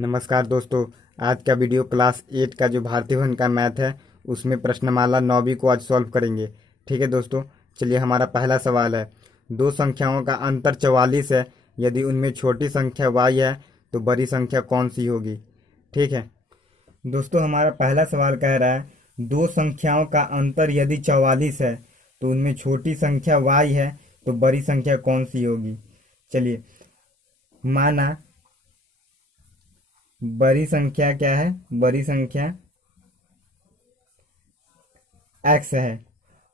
नमस्कार दोस्तों। आज का वीडियो क्लास 8 का जो भारतीय वन का मैथ है उसमें प्रश्नमाला 9वीं को आज सॉल्व करेंगे। ठीक है दोस्तों, चलिए हमारा पहला सवाल है। दो संख्याओं का अंतर 44 है। यदि उनमें छोटी संख्या y है तो बड़ी संख्या कौन सी होगी। ठीक है दोस्तों, हमारा पहला सवाल कह रहा है दो संख्याओं का अंतर यदि 44 है तो उनमें छोटी संख्या y है तो बड़ी संख्या कौन सी होगी। चलिए, माना बड़ी संख्या क्या है, बड़ी संख्या x है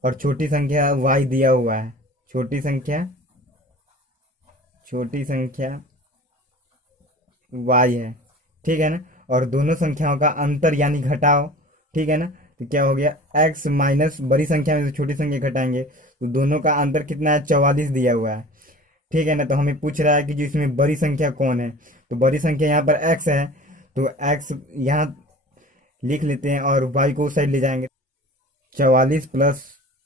और छोटी संख्या y दिया हुआ है। छोटी संख्या y है, ठीक है ना। और दोनों संख्याओं का अंतर यानी घटाओ, ठीक है ना। तो क्या हो गया, x माइनस बड़ी संख्या में से छोटी संख्या घटाएंगे तो दोनों का अंतर कितना है, 44 दिया हुआ है। ठीक है ना। तो हमें पूछ रहा है कि जो इसमें बड़ी संख्या कौन है, तो बड़ी संख्या यहाँ पर x है तो x यहाँ लिख लेते हैं और y को उस साइड ले जाएंगे। 44 प्लस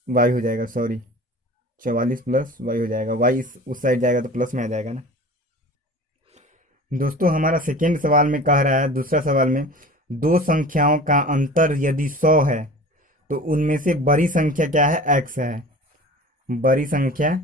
वाई हो जाएगा, सॉरी 44 प्लस वाई हो जाएगा, वाई उस साइड जाएगा तो प्लस में आ जाएगा ना। दोस्तों, हमारा सेकेंड सवाल में कह रहा है, दूसरा सवाल में दो संख्याओं का अंतर यदि 100 है तो उनमें से बड़ी संख्या क्या है, x है। बड़ी संख्या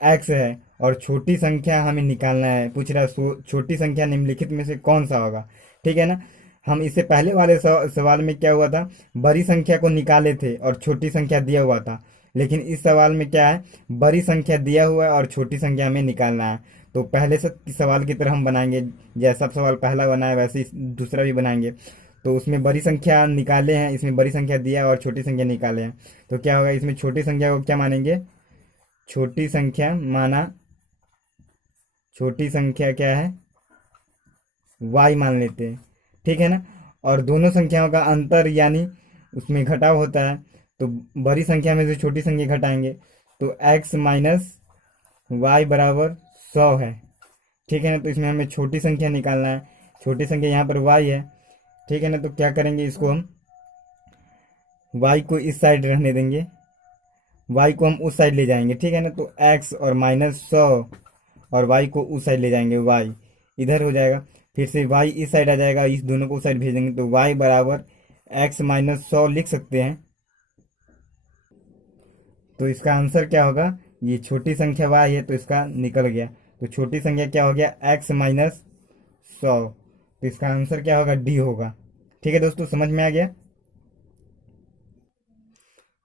x है और छोटी संख्या हमें निकालना है। पूछ रहा है छोटी संख्या निम्नलिखित में से कौन सा होगा। ठीक है ना। हम इससे पहले वाले सवाल में क्या हुआ था, बड़ी संख्या को निकाले थे और छोटी संख्या दिया हुआ था। लेकिन इस सवाल में क्या है, बड़ी संख्या दिया हुआ है और छोटी संख्या हमें निकालना है। तो पहले से सवाल की तरह हम बनाएंगे, जैसा सवाल पहला बना है वैसे ही दूसरा भी बनाएंगे। तो उसमें बड़ी संख्या निकाले हैं, इसमें बड़ी संख्या दिया है और छोटी संख्या निकाले हैं। तो क्या होगा, इसमें छोटी संख्या को क्या मानेंगे, छोटी संख्या माना, छोटी संख्या क्या है, y मान लेते हैं। ठीक है ना। और दोनों संख्याओं का अंतर यानी उसमें घटाव होता है तो बड़ी संख्या में से छोटी संख्या घटाएंगे तो x माइनस वाई बराबर 100 है। ठीक है ना। तो इसमें हमें छोटी संख्या निकालना है, छोटी संख्या यहाँ पर y है। ठीक है ना। तो क्या करेंगे, इसको हम y को इस साइड रहने देंगे, y को हम उस साइड ले जाएंगे। ठीक है ना। तो x और माइनस 100 और y को उस साइड ले जाएंगे, y इधर हो जाएगा। फिर से y इस साइड आ जाएगा, इस दोनों को उस साइड भेज देंगे तो y बराबर x माइनस 100 लिख सकते हैं। तो इसका आंसर क्या होगा, ये छोटी संख्या y है तो इसका निकल गया। तो छोटी संख्या क्या हो गया, x माइनस 100। तो इसका आंसर क्या होगा, डी होगा। ठीक है दोस्तों, समझ में आ गया।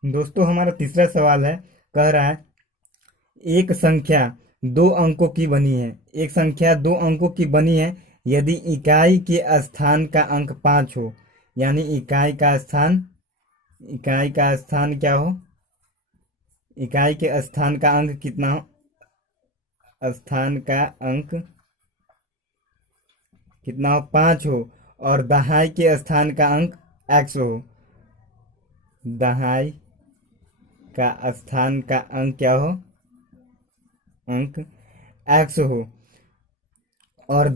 दोस्तों, हमारा तीसरा सवाल है, कह रहा है एक संख्या दो अंकों की बनी है, एक संख्या दो अंकों की बनी है यदि इकाई के स्थान का अंक 5 हो। यानी इकाई का स्थान क्या हो, इकाई के स्थान का अंक कितना हो, स्थान का अंक कितना हो, 5 हो और दहाई के स्थान का अंक x हो। दहाई का स्थान का अंक क्या हो, अंक x हो। और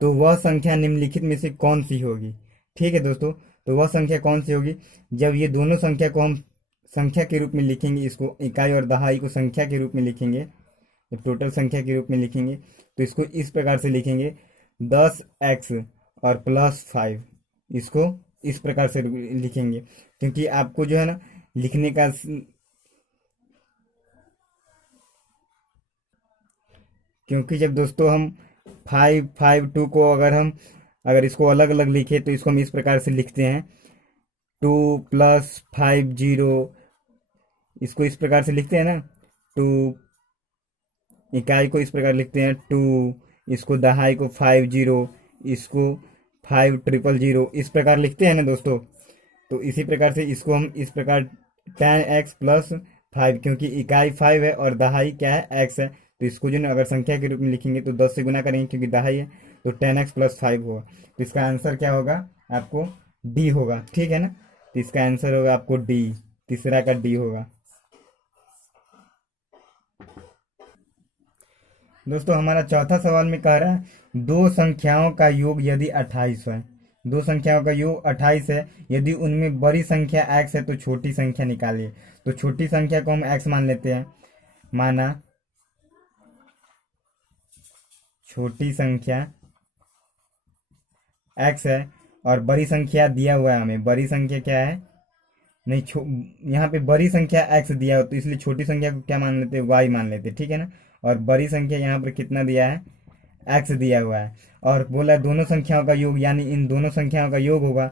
तो वह संख्या निम्नलिखित में से कौन सी होगी। ठीक है दोस्तों, तो वह संख्या कौन सी होगी, जब ये दोनों संख्या को हम संख्या के रूप में लिखेंगे, इसको इकाई और दहाई को संख्या के रूप में लिखेंगे, जब टोटल संख्या के रूप में लिखेंगे तो इसको इस प्रकार से लिखेंगे 10x और प्लस 5, इसको इस प्रकार से लिखेंगे। क्योंकि आपको जो है ना लिखने का, क्योंकि जब दोस्तों हम 552 को अगर इसको अलग अलग लिखे तो इसको हम इस प्रकार से लिखते हैं 2+50, इसको इस प्रकार से लिखते हैं ना। 2 इकाई को इस प्रकार लिखते हैं 2, इसको दहाई को 50, इसको 5000, इस प्रकार लिखते हैं ना दोस्तों। तो इसी प्रकार से इसको हम इस प्रकार 10x प्लस 5, क्योंकि इकाई 5 है और दहाई क्या है, x है। तो इसको जो ना अगर संख्या के रूप में लिखेंगे तो 10 से गुना करेंगे क्योंकि दहाई है, तो 10x प्लस 5 होगा। तो इसका आंसर क्या होगा, आपको डी होगा। ठीक है ना। तो इसका आंसर होगा आपको डी, तीसरा का डी होगा। दोस्तों, हमारा चौथा सवाल में कह रहा है दो संख्याओं का योग यदि 28 है, दो संख्याओं का योग 28 है, यदि उनमें बड़ी संख्या x है तो छोटी संख्या निकालिए। तो छोटी संख्या को हम x मान लेते हैं, माना छोटी संख्या x है और बड़ी संख्या दिया हुआ है हमें, बड़ी संख्या क्या है, नहीं यहाँ पे बड़ी संख्या x दिया हो तो इसलिए छोटी संख्या को क्या मान लेते हैं, y मान लेते हैं, ठीक है ना। और बड़ी संख्या यहाँ पर कितना दिया है, x दिया हुआ है, और बोला है दोनों संख्याओं का योग, यानी इन दोनों संख्याओं का योग होगा,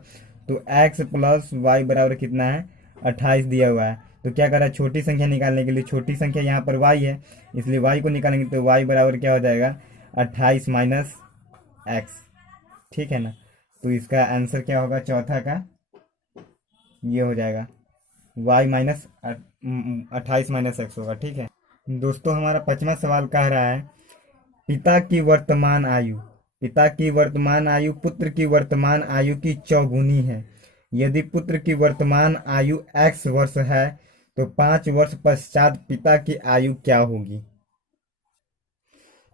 तो x प्लस वाई बराबर कितना है, 28 दिया हुआ है। तो क्या करा, छोटी संख्या निकालने के लिए, छोटी संख्या यहाँ पर y है, इसलिए y को निकालेंगे तो y बराबर क्या हो जाएगा, 28 माइनस एक्स, ठीक है ना। तो इसका आंसर क्या होगा, चौथा का ये हो जाएगा y माइनस 28 माइनस एक्स होगा, ठीक है दोस्तों। हमारा 5वां सवाल कह रहा है, पिता की वर्तमान आयु, पिता की वर्तमान आयु पुत्र की वर्तमान आयु की चौगुनी है। यदि पुत्र की वर्तमान आयु x वर्ष है तो 5 वर्ष पश्चात पिता की आयु क्या होगी।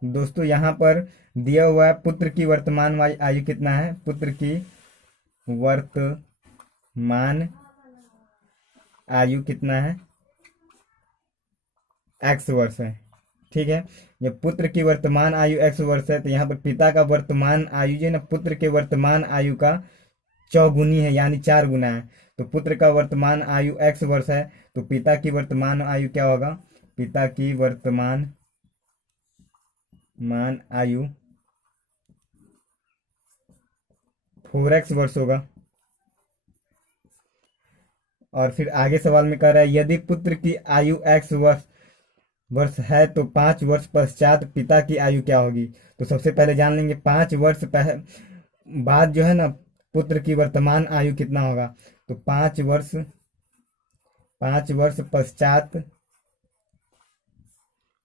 दोस्तों यहाँ पर दिया हुआ है पुत्र की वर्तमान आयु कितना है, पुत्र की वर्तमान आयु कितना है, x वर्ष है, ठीक है। जब पुत्र की वर्तमान आयु x वर्ष है तो यहाँ पर पिता का वर्तमान आयु जो है ना, पुत्र के वर्तमान आयु का चौगुनी है, यानी 4 गुना है। तो पुत्र का वर्तमान आयु x वर्ष है तो पिता की वर्तमान आयु क्या होगा, पिता की वर्तमान आयु 4x वर्ष होगा। और फिर आगे सवाल में कह रहा है, यदि पुत्र की आयु x वर्ष है तो 5 वर्ष पश्चात पिता की आयु क्या होगी। तो सबसे पहले जान लेंगे 5 वर्ष बाद जो है ना पुत्र की वर्तमान आयु कितना होगा। तो 5 वर्ष पश्चात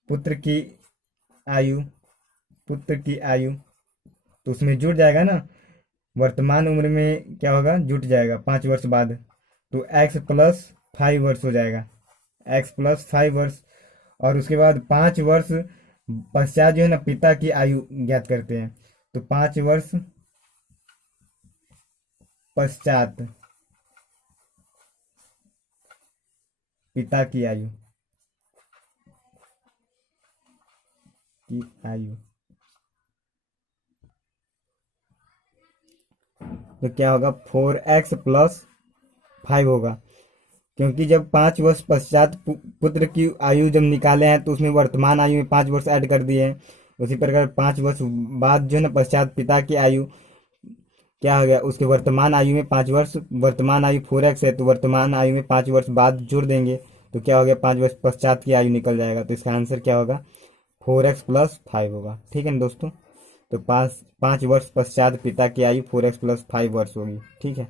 पुत्र की आयु तो उसमें जुट जाएगा ना, वर्तमान उम्र में क्या होगा, जुट जाएगा 5 वर्ष बाद, तो x प्लस 5 वर्ष हो जाएगा, x प्लस 5 वर्ष। और उसके बाद 5 वर्ष पश्चात जो है ना पिता की आयु ज्ञात करते हैं। तो 5 वर्ष पश्चात पिता की आयु तो क्या होगा, 4x प्लस 5 होगा, क्योंकि जब 5 वर्ष पश्चात पुत्र की आयु जब निकाले हैं तो उसमें वर्तमान आयु में 5 वर्ष ऐड कर दिए हैं। उसी प्रकार 5 वर्ष बाद जो है ना पश्चात पिता की आयु क्या हो गया, उसके वर्तमान आयु में 5 वर्ष, वर्तमान आयु 4x है तो वर्तमान आयु में 5 वर्ष बाद जोड़ देंगे तो क्या हो गया, 5 वर्ष पश्चात की आयु निकल जाएगा। तो इसका आंसर क्या होगा, 4x प्लस 5 होगा, ठीक है ना दोस्तों। तो 5 वर्ष पश्चात पिता की आयु 4x प्लस 5 वर्ष होगी, ठीक है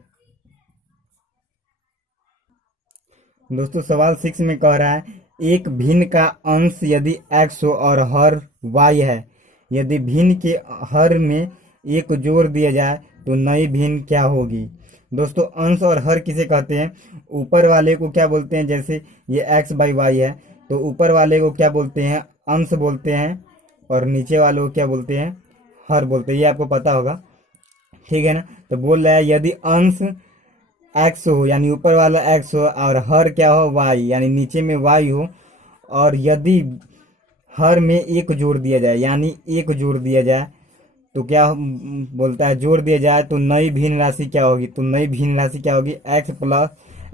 दोस्तों। सवाल 6 में कह रहा है, एक भिन्न का अंश यदि x हो और हर y है, यदि भिन्न के हर में एक जोड़ दिया जाए तो नई भिन्न क्या होगी। दोस्तों अंश और हर किसे कहते हैं, ऊपर वाले को क्या बोलते हैं, जैसे ये x बाई y है तो ऊपर वाले को क्या बोलते हैं, अंश बोलते हैं, और नीचे वाले को क्या बोलते हैं, हर बोलते हैं, ये आपको पता होगा, ठीक है ना। तो बोल रहा है यदि अंश x हो यानी ऊपर वाला x हो और हर क्या हो, y यानी नीचे में y हो, और यदि हर में एक जोड़ दिया जाए यानी एक जोड़ दिया जाए तो क्या बोलता है, जोड़ दिया जाए तो नई भिन्न राशि क्या होगी। तो नई भिन्न राशि क्या होगी,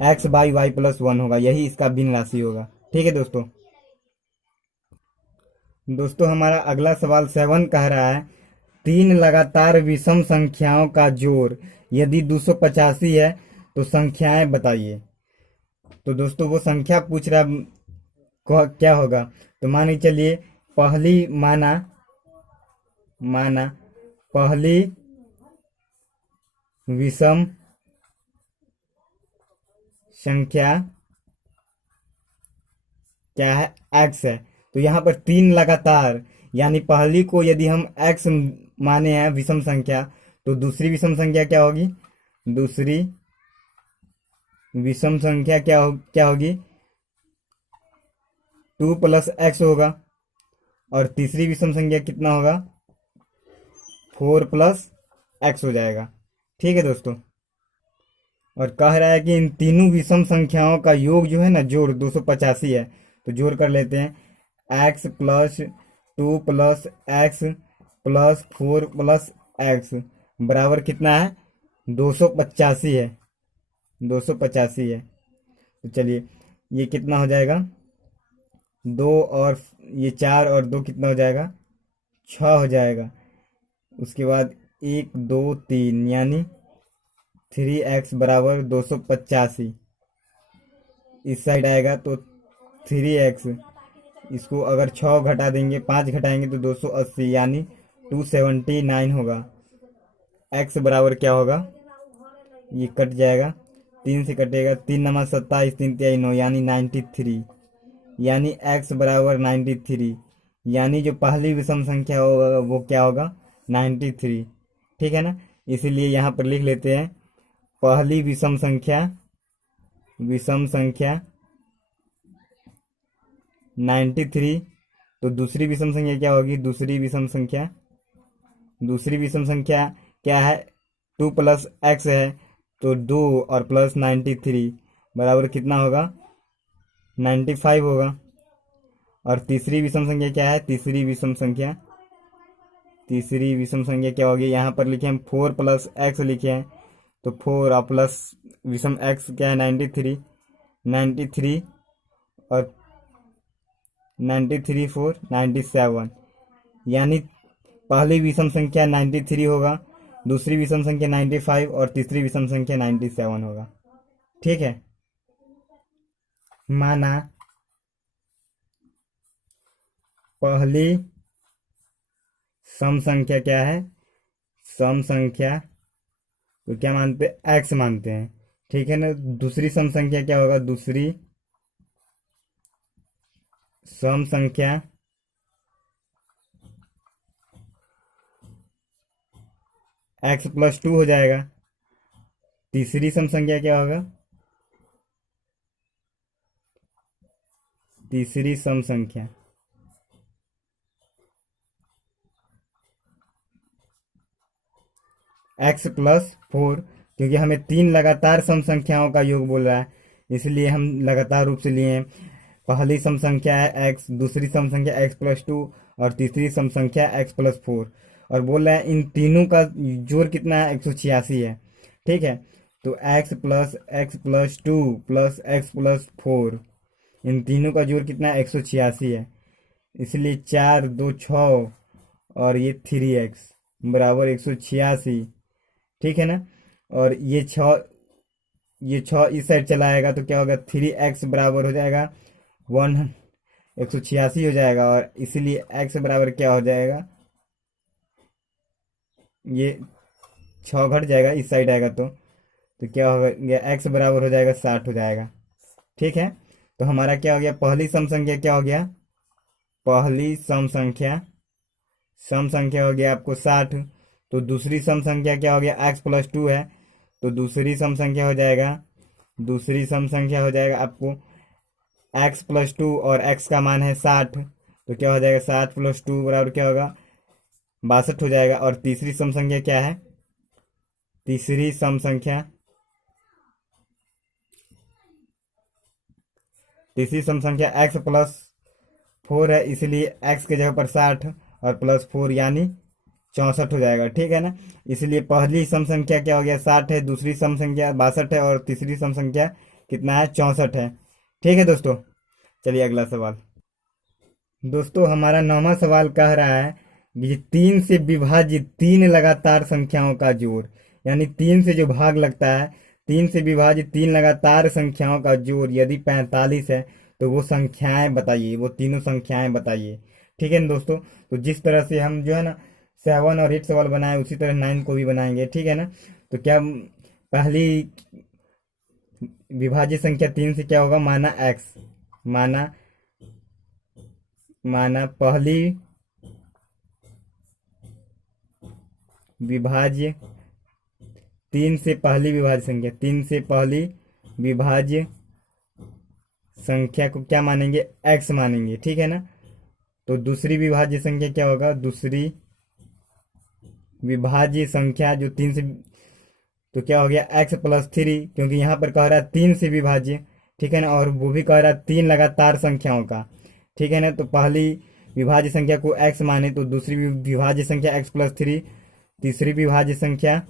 x बाई वाई प्लस 1 होगा, यही इसका भिन्न राशि होगा, ठीक है दोस्तों। दोस्तों हमारा अगला सवाल 7 कह रहा है, 3 लगातार विषम संख्याओं का जोड़ यदि 285 है तो संख्याएं बताइए। तो दोस्तों वो संख्या पूछ रहा क्या होगा, तो मान के चलिए पहली पहली विषम संख्या क्या है, x है। तो यहाँ पर 3 लगातार यानी पहली को यदि हम x माने हैं विषम संख्या तो दूसरी विषम संख्या क्या होगी, दूसरी विषम संख्या क्या होगी 2 प्लस x होगा, और तीसरी विषम संख्या कितना होगा 4 प्लस x हो जाएगा, ठीक है दोस्तों। और कह रहा है कि इन तीनों विषम संख्याओं का योग जो है ना, जोड़ 285 है। तो जोड़ कर लेते हैं, x plus 2 plus x plus 4 plus x बराबर कितना है, 285 है, 285 है। तो चलिए ये कितना हो जाएगा, दो और ये 4 और 2 कितना हो जाएगा, 6 हो जाएगा। उसके बाद 1 2 3 यानी 3x बराबर 285, इस साइड आएगा तो 3x, इसको अगर 6 घटा देंगे, 5 घटाएंगे तो 280 यानी 279 होगा। x बराबर क्या होगा, ये कट जाएगा, 3 से कटेगा, 3 9 27, 3 3 9 यानी 93, यानी x बराबर 93, यानी जो पहली विषम संख्या होगा वो क्या होगा, 93। ठीक है ना, इसीलिए यहाँ पर लिख लेते हैं पहली विषम संख्या 93। तो दूसरी विषम संख्या क्या होगी, दूसरी विषम संख्या क्या है, 2 प्लस एक्स है, तो 2 और प्लस 93 बराबर कितना होगा, 95 होगा। और तीसरी विषम संख्या क्या है, तीसरी विषम संख्या क्या होगी, यहाँ पर लिखे हम 4 प्लस एक्स लिखे हैं, तो 4 और प्लस विषम एक्स क्या है, 93 और 93 4 97, यानी पहली विषम संख्या 93 होगा, दूसरी विषम संख्या 95 और तीसरी विषम संख्या 97 होगा। ठीक है, माना पहली सम संख्या क्या है, सम संख्या तो क्या मानते हैं, एक्स मानते हैं। ठीक है ना, दूसरी सम संख्या क्या होगा, दूसरी सम संख्या x प्लस 2 हो जाएगा। तीसरी सम संख्या क्या होगा, तीसरी सम संख्या x प्लस 4, क्योंकि हमें 3 लगातार सम संख्याओं का योग बोल रहा है, इसलिए हम लगातार रूप से लिए हैं। पहली सम संख्या है x, दूसरी सम संख्या x प्लस 2 और तीसरी सम संख्या x प्लस 4, और बोल रहा है इन तीनों का जोड़ कितना है, 186 है। ठीक है, तो x plus 2 plus x plus 4, इन तीनों का जोड़ कितना है, 186 है। इसलिए 4 2 6 और ये 3x बराबर 186। ठीक है ना, और ये 6 इस साइड चला आएगा तो क्या होगा, 3x बराबर हो जाएगा 186 हो जाएगा, और इसीलिए x बराबर क्या हो जाएगा, ये 6 घट जाएगा, इस साइड आएगा तो क्या होगा, ये x बराबर हो जाएगा 60 हो जाएगा। ठीक है, तो हमारा क्या हो गया, पहली सम संख्या क्या हो गया, पहली सम संख्या हो गया आपको 60। तो दूसरी सम संख्या क्या हो गया, x प्लस 2 है, तो दूसरी सम संख्या हो जाएगा आपको x प्लस 2 और x का मान है 60, तो क्या हो जाएगा, 60 प्लस 2 बराबर क्या होगा, 62 हो जाएगा। और तीसरी सम संख्या क्या है, तीसरी सम संख्या x प्लस 4 है, इसलिए x के जगह पर 60 और प्लस 4 यानी 64 हो जाएगा। ठीक है ना, इसलिए पहली सम संख्या क्या हो गया, 60 है, दूसरी सम संख्या 62 है, और तीसरी सम संख्या कितना है, 64 है। ठीक है दोस्तों, चलिए अगला सवाल। दोस्तों हमारा 9वां सवाल कह रहा है कि 3 से विभाजित 3 लगातार संख्याओं का जोड़, यानी 3 से जो भाग लगता है, 3 से विभाजित 3 लगातार संख्याओं का जोड़ यदि 45 है तो वो संख्याएं बताइए, वो तीनों संख्याएं बताइए। ठीक है ना दोस्तों, तो जिस तरह से हम जो है ना 7 और 8 सवाल बनाए, उसी तरह 9 को भी बनाएंगे। ठीक है ना, तो क्या पहली विभाज्य संख्या 3 से क्या होगा, माना x, माना पहली विभाज्य 3 से पहली विभाज्य संख्या को क्या मानेंगे, x मानेंगे। ठीक है ना, तो दूसरी विभाज्य संख्या क्या होगा, दूसरी विभाज्य संख्या जो 3 से, तो क्या हो गया, x प्लस 3, क्योंकि यहाँ पर कह रहा है 3 से विभाज्य। ठीक है ना, और वो भी कह रहा है 3 लगातार संख्याओं का। ठीक है ना, तो पहली विभाज्य संख्या को x माने तो दूसरी विभाज्य संख्या x प्लस 3, तीसरी विभाज्य संख्या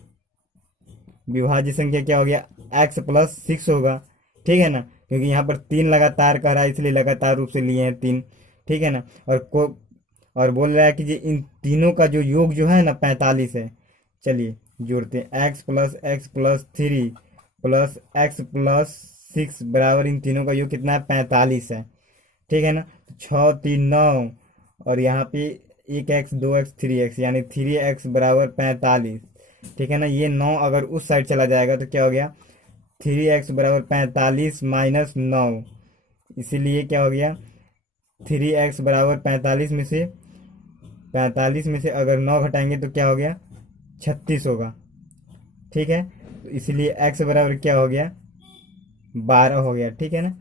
क्या हो गया x प्लस 6 होगा। ठीक है ना, क्योंकि यहाँ पर 3 लगातार कह रहा है इसलिए लगातार रूप से लिए हैं 3। ठीक है ना, और बोल रहा है कि जो इन तीनों का जो योग जो है ना 45 है। चलिए जोड़ते हैं, x plus 3 plus x plus 6 बराबर इन तीनों का योग कितना है 45 है। ठीक है ना, 6 3 9 और यहाँ पे 1x 2x 3x यानी 3x बराबर 45। ठीक है ना, ये 9 अगर उस साइड चला जाएगा तो क्या हो गया 3x बराबर 45 माइनस 9, इसीलिए क्या हो गया 3x बराबर 45 में से अगर 9 घटाएंगे तो क्या हो गया 36 होगा। ठीक है, तो इसलिए x बराबर क्या हो गया 12 हो गया। ठीक है ना,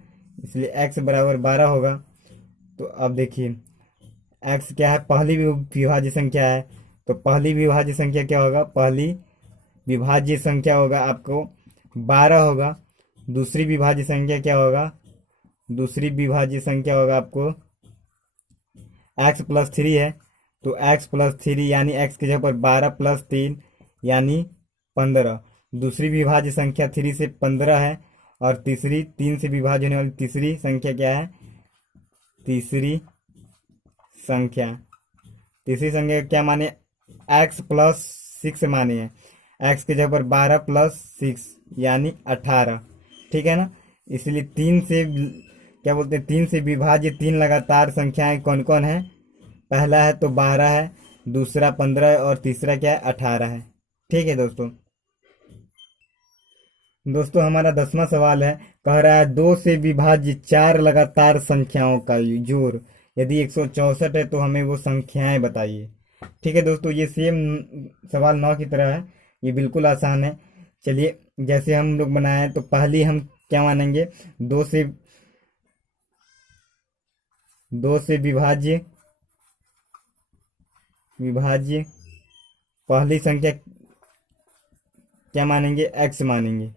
इसलिए x बराबर 12 होगा। तो अब देखिए x क्या है, पहली विभाज्य संख्या है, तो पहली विभाज्य संख्या क्या होगा, पहली विभाज्य संख्या होगा आपको 12 होगा। दूसरी विभाज्य संख्या क्या होगा, दूसरी विभाज्य संख्या होगा आपको x प्लस 3 है, तो x प्लस 3 यानी x की जगह पर 12 प्लस 3 यानी 15। दूसरी विभाज्य संख्या 3 से 15 है, और तीसरी 3 से विभाज्य होने वाली तीसरी संख्या क्या है, तीसरी संख्या क्या माने x प्लस 6 माने है, x की जगह पर 12 प्लस 6 यानी 18। ठीक है ना, इसलिए 3 से क्या बोलते हैं 3 से विभाज्य 3 लगातार संख्याएं कौन कौन है, पहला है तो 12 है, दूसरा 15 है और तीसरा क्या है 18 है। ठीक है दोस्तों हमारा 10वां सवाल है, कह रहा है 2 से विभाज्य 4 लगातार संख्याओं का जोड़ यदि 164 है तो हमें वो संख्याएं बताइए। ठीक है दोस्तों, ये सेम सवाल 9 की तरह है, ये बिल्कुल आसान है। चलिए जैसे हम लोग बनाए तो पहली हम क्या मानेंगे, 2 से विभाज्य पहली संख्या क्या मानेंगे, x मानेंगे।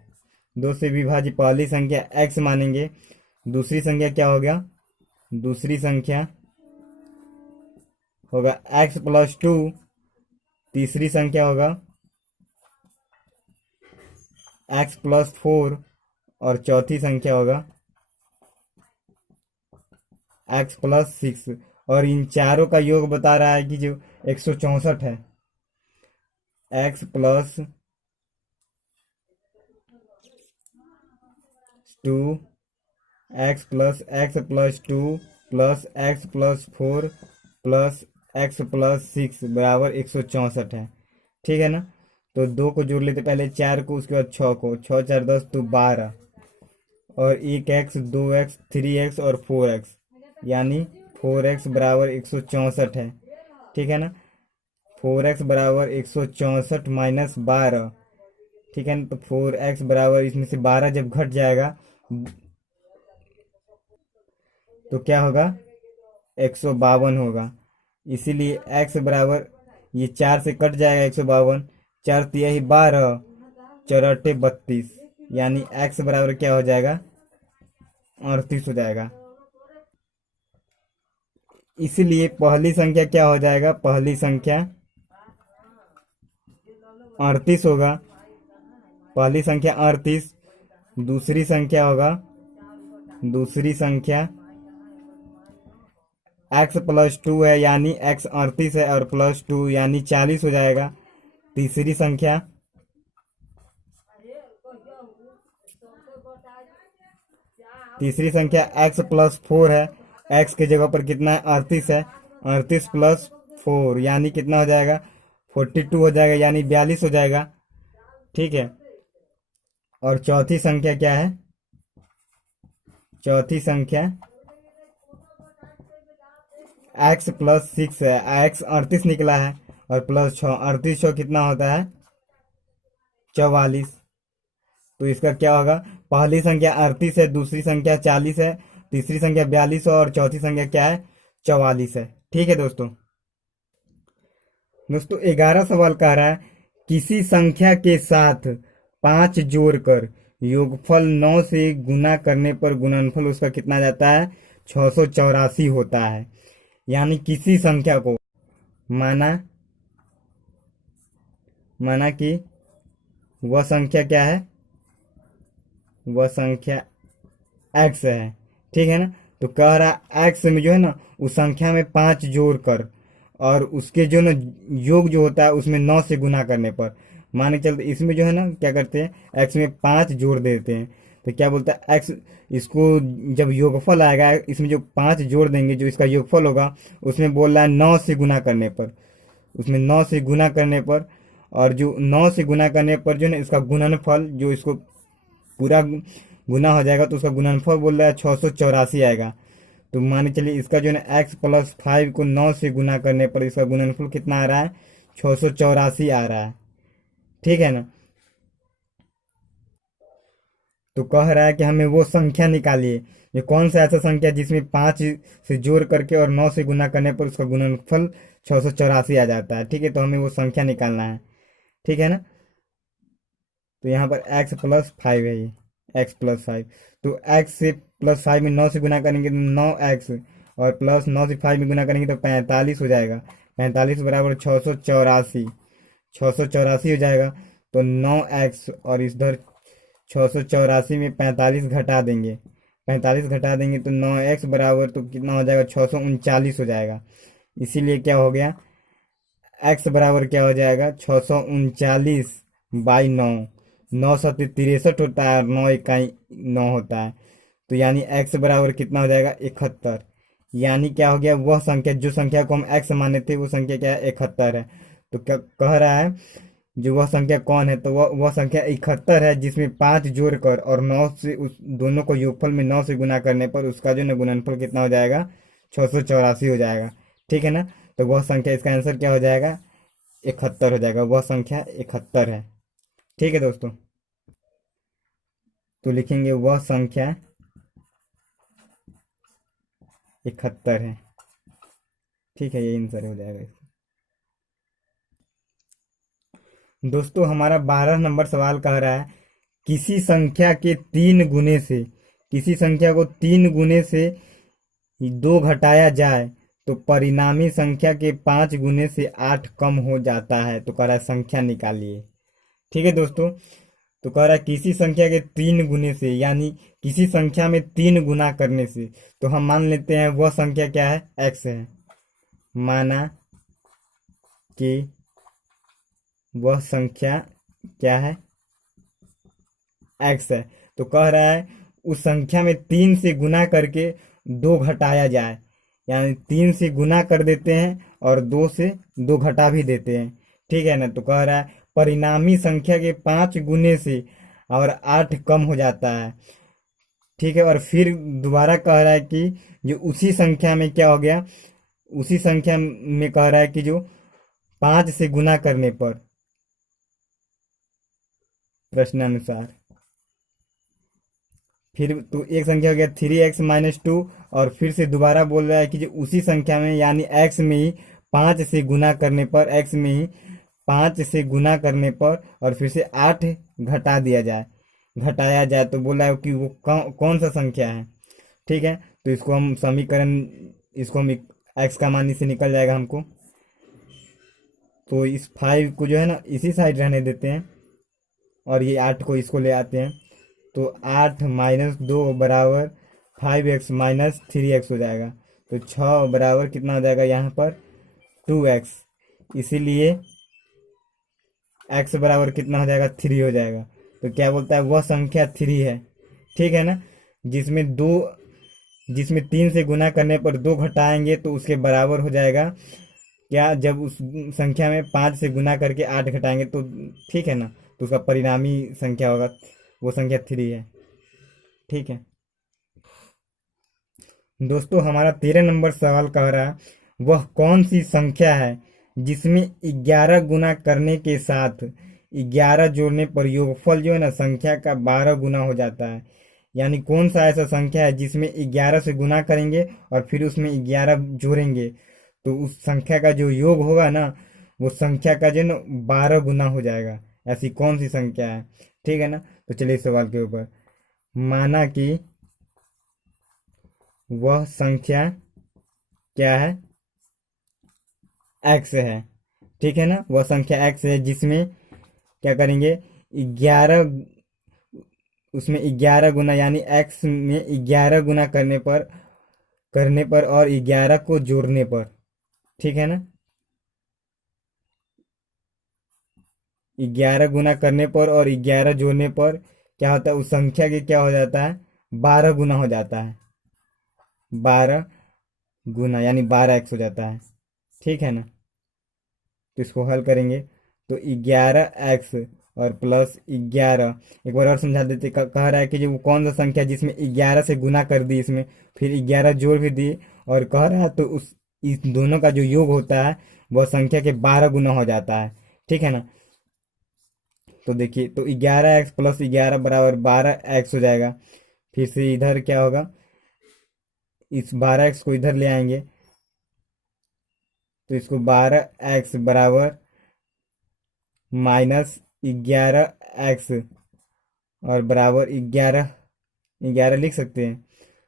2 से विभाज्य पहली संख्या x मानेंगे। दूसरी संख्या क्या होगा, दूसरी संख्या होगा x प्लस 2। तीसरी संख्या होगा x प्लस 4 और चौथी संख्या होगा x प्लस 6। और इन चारों का योग बता रहा है कि जो 164 है, x plus 2 x plus 2 plus x plus 4 plus x plus 6 बराबर 164 है। ठीक है ना, तो 2 को जोड़ लेते पहले 4 को, उसके बाद 6 को, 6 4 10 तो 12 और 1x 2x 3x और 4x यानी 4x बराबर 164 है। ठीक है ना, 4x बराबर 164 माइनस 12। ठीक है ना, तो 4x बराबर इसमें से 12 जब घट जाएगा तो क्या होगा 152 होगा। इसीलिए x बराबर ये 4 से कट जाएगा 152, 4 तिहाई 12 चौरटे 32 यानी x बराबर क्या हो जाएगा 38 हो जाएगा। इसलिए पहली संख्या क्या हो जाएगा, पहली संख्या 38 होगा, पहली संख्या 38। दूसरी संख्या होगा, दूसरी संख्या x प्लस 2 है यानी x 38 है और प्लस 2 यानी 40 हो जाएगा। तीसरी संख्या x प्लस 4 है, x की जगह पर कितना है 38 है, 38 प्लस 4 यानी कितना हो जाएगा 42 हो जाएगा यानी 42 हो जाएगा। ठीक है, और चौथी संख्या क्या है, चौथी संख्या x प्लस 6 है, x 38 निकला है और प्लस 6, 38 6 कितना होता है 44। तो इसका क्या होगा, पहली संख्या 38 है, दूसरी संख्या 40 है, तीसरी संख्या 42 है और चौथी संख्या क्या है 44 है। ठीक है दोस्तों 11 सवाल कह रहा है किसी संख्या के साथ 5 जोड़कर योगफल 9 से गुना करने पर गुणनफल उसका कितना जाता है 684 होता है। यानी किसी संख्या को, माना माना कि वह संख्या क्या है, वह संख्या एक्स है, ठीक है ना। तो कह रहा एक्स में जो है ना उस संख्या में 5 जोड़ कर, और उसके जो ना योग जो होता है उसमें 9 से गुना करने पर, मान के चलते इसमें जो है ना क्या करते हैं एक्स में 5 जोड़ देते हैं। तो क्या बोलता है एक्स, इसको जब योगफल आएगा इसमें जो 5 जोड़ देंगे, जो इसका योगफल होगा उसमें बोल रहा है 9 से गुना करने पर, उसमें 9 से गुना करने पर, और जो 9 से गुना करने पर जो है ना इसका गुणनफल जो इसको पूरा गुना हो जाएगा, तो उसका गुणनफल बोल रहा है 684 आएगा। तो मान के चलिए इसका जो है ना एक्स प्लस 5 को 9 से गुना करने पर इसका गुणनफल कितना आ रहा है, 684 आ रहा है, ठीक है ना। तो कह रहा है कि हमें वो संख्या निकालिए, ये कौन सा ऐसा संख्या जिसमें 5 से जोड़ करके और 9 से गुना करने पर उसका गुणनफल 684 आ जाता है, ठीक है। तो हमें वो संख्या निकालना है, ठीक है ना। तो यहाँ पर एक्स प्लस 5 है, ये एक्स प्लस 5। तो एक्स से प्लस 5 में 9 से गुना करेंगे तो 9x, और प्लस 9 से 5 में गुना करेंगे तो 45 हो जाएगा। 45 बराबर 684, 684 हो जाएगा। तो 9x और इधर 684 में 45 घटा देंगे, 45 घटा देंगे तो 9x बराबर तो कितना हो जाएगा, 639 हो जाएगा। इसीलिए क्या हो गया, x बराबर क्या हो जाएगा, 639 बाई 9, 9 7 63 होता है और 9 इकाई 9 होता है। तो यानी x बराबर कितना हो जाएगा, 71। यानी क्या हो गया, वह संख्या, जो संख्या को हम x माने थे वो संख्या क्या है, 71 है। तो क्या कह रहा है, जो वह संख्या कौन है, तो वह संख्या 71 है जिसमें 5 जोड़कर और 9 से उस दोनों को योगफल में 9 से गुना करने पर उसका जो न गुणनफल कितना हो जाएगा, 684 हो जाएगा, ठीक है ना। तो वह संख्या, इसका आंसर क्या हो जाएगा, 71 हो जाएगा, वह संख्या 71 है, ठीक है दोस्तों। तो लिखेंगे वह संख्या 71 है, ठीक है, ये आंसर हो जाएगा इसका। दोस्तों हमारा 12 नंबर सवाल कह रहा है, किसी संख्या के 3 गुने से, किसी संख्या को 3 गुने से 2 घटाया जाए तो परिणामी संख्या के 5 गुने से 8 कम हो जाता है। तो कह रहा है संख्या निकालिए, ठीक है दोस्तों। तो कह रहा है किसी संख्या के 3 गुने से, यानी किसी संख्या में 3 गुना करने से, तो हम मान लेते हैं वह संख्या क्या है, एक्स है। माना कि वह संख्या क्या है, एक्स है। तो कह रहा है उस संख्या में 3 से गुना करके 2 घटाया जाए, यानी 3 से गुना कर देते हैं और 2 से 2 घटा भी देते हैं, ठीक है ना। तो कह रहा है परिणामी संख्या के 5 गुने से और 8 कम हो जाता है, ठीक है। और फिर दोबारा कह रहा है कि जो उसी संख्या में क्या हो गया, उसी संख्या में कह रहा है कि जो 5 से गुना करने पर, प्रश्नानुसार, फिर तो एक संख्या हो गया 3x-2, और फिर से दोबारा बोल रहा है कि जो उसी संख्या में यानी x में ही 5 से गुना करने पर, x में ही 5 से गुना करने पर और फिर से 8 घटा दिया जाए, घटाया जाए, तो बोला है कि वो कौन सा संख्या है, ठीक है। तो इसको हम समीकरण, इसको हम x का मान इससे निकल जाएगा हमको। तो इस 5 को जो है ना इसी साइड रहने देते हैं और ये 8 को इसको ले आते हैं। तो 8 माइनस 2 बराबर 5x माइनस 3x हो जाएगा। तो 6 बराबर कितना हो जाएगा यहाँ पर, 2x। इसीलिए x बराबर कितना हो जाएगा, 3 हो जाएगा। तो क्या बोलता है, वह संख्या 3 है, ठीक है ना। जिसमें 2, जिसमें 3 से गुना करने पर 2 घटाएंगे तो उसके बराबर हो जाएगा क्या, जब उस संख्या में 5 से गुना करके 8 घटाएंगे तो, ठीक है ना। तो उसका परिणामी संख्या होगा, वो संख्या 3 है, ठीक है दोस्तों। हमारा 13 नंबर सवाल कह रहा है, वह कौन सी संख्या है जिसमें 11 गुना करने के साथ 11 जोड़ने पर योगफल जो है ना संख्या का 12 गुना हो जाता है। यानी कौन सा ऐसा संख्या है जिसमें 11 से गुना करेंगे और फिर उसमें 11 जोड़ेंगे तो उस संख्या का जो योग होगा ना, वो संख्या का जो है ना 12 गुना हो जाएगा। ऐसी कौन सी संख्या है, ठीक है ना। तो चलिए इस सवाल के ऊपर, माना कि वह संख्या क्या है, एक्स है, ठीक है ना, वह संख्या एक्स है जिसमें क्या करेंगे 11, उसमें 11 गुना यानी एक्स में 11 गुना करने पर और 11 को जोड़ने पर, ठीक है ना, 11 गुना करने पर और 11 जोड़ने पर क्या होता है, उस संख्या के क्या हो जाता है 12 गुना हो जाता है, 12 गुना यानी 12x हो जाता है, ठीक है ना। तो इसको हल करेंगे तो 11x और प्लस 11, एक बार और समझा देते, कह रहा है कि जो वो कौन सा संख्या जिसमें 11 से गुना कर दी, इसमें फिर 11 जोड़ भी दी, और कह रहा है तो उस इस दोनों का जो योग होता है वह संख्या के 12 गुना हो जाता है, ठीक है ना। तो देखिए तो 11x प्लस 11 बराबर 12x हो जाएगा। फिर से इधर क्या होगा, इस 12x को इधर ले आएंगे तो इसको 12x बराबर -11x और बराबर 11, 11 लिख सकते हैं।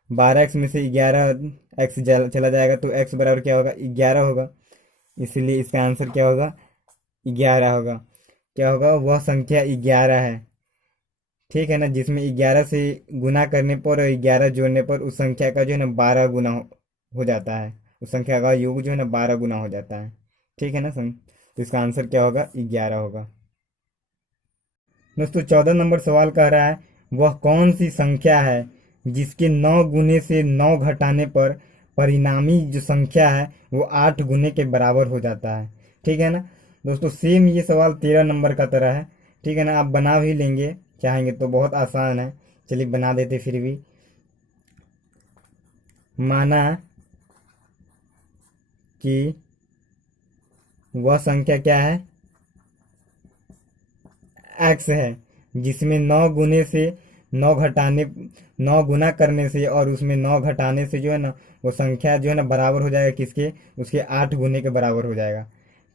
12x में से 11x चला जाएगा तो x बराबर क्या होगा 11 होगा, इसीलिए इसका आंसर क्या होगा 11 होगा। क्या होगा, वह संख्या 11 है, ठीक है ना, जिसमें 11 से गुना करने पर और 11 जोड़ने पर उस संख्या का जो है ना 12 गुना हो जाता है, उस संख्या का योग जो है ना 12 गुना हो जाता है, ठीक है ना तो इसका आंसर क्या होगा 11 होगा। दोस्तों 14 नंबर सवाल कह रहा है वह कौन सी संख्या है जिसके 9 गुने से 9 घटाने पर परिणामी जो संख्या है वो 8 गुने के बराबर हो जाता है, ठीक है ना। दोस्तों सेम ये सवाल 13 नंबर का तरह है, ठीक है ना, आप बना भी लेंगे चाहेंगे तो, बहुत आसान है, चलिए बना देते। फिर भी माना कि वह संख्या क्या है एक्स है जिसमें 9 गुने से 9 घटाने 9 गुना करने से और उसमें 9 घटाने से जो है ना वो संख्या जो है ना बराबर हो जाएगा किसके, उसके 8 गुने के बराबर हो जाएगा,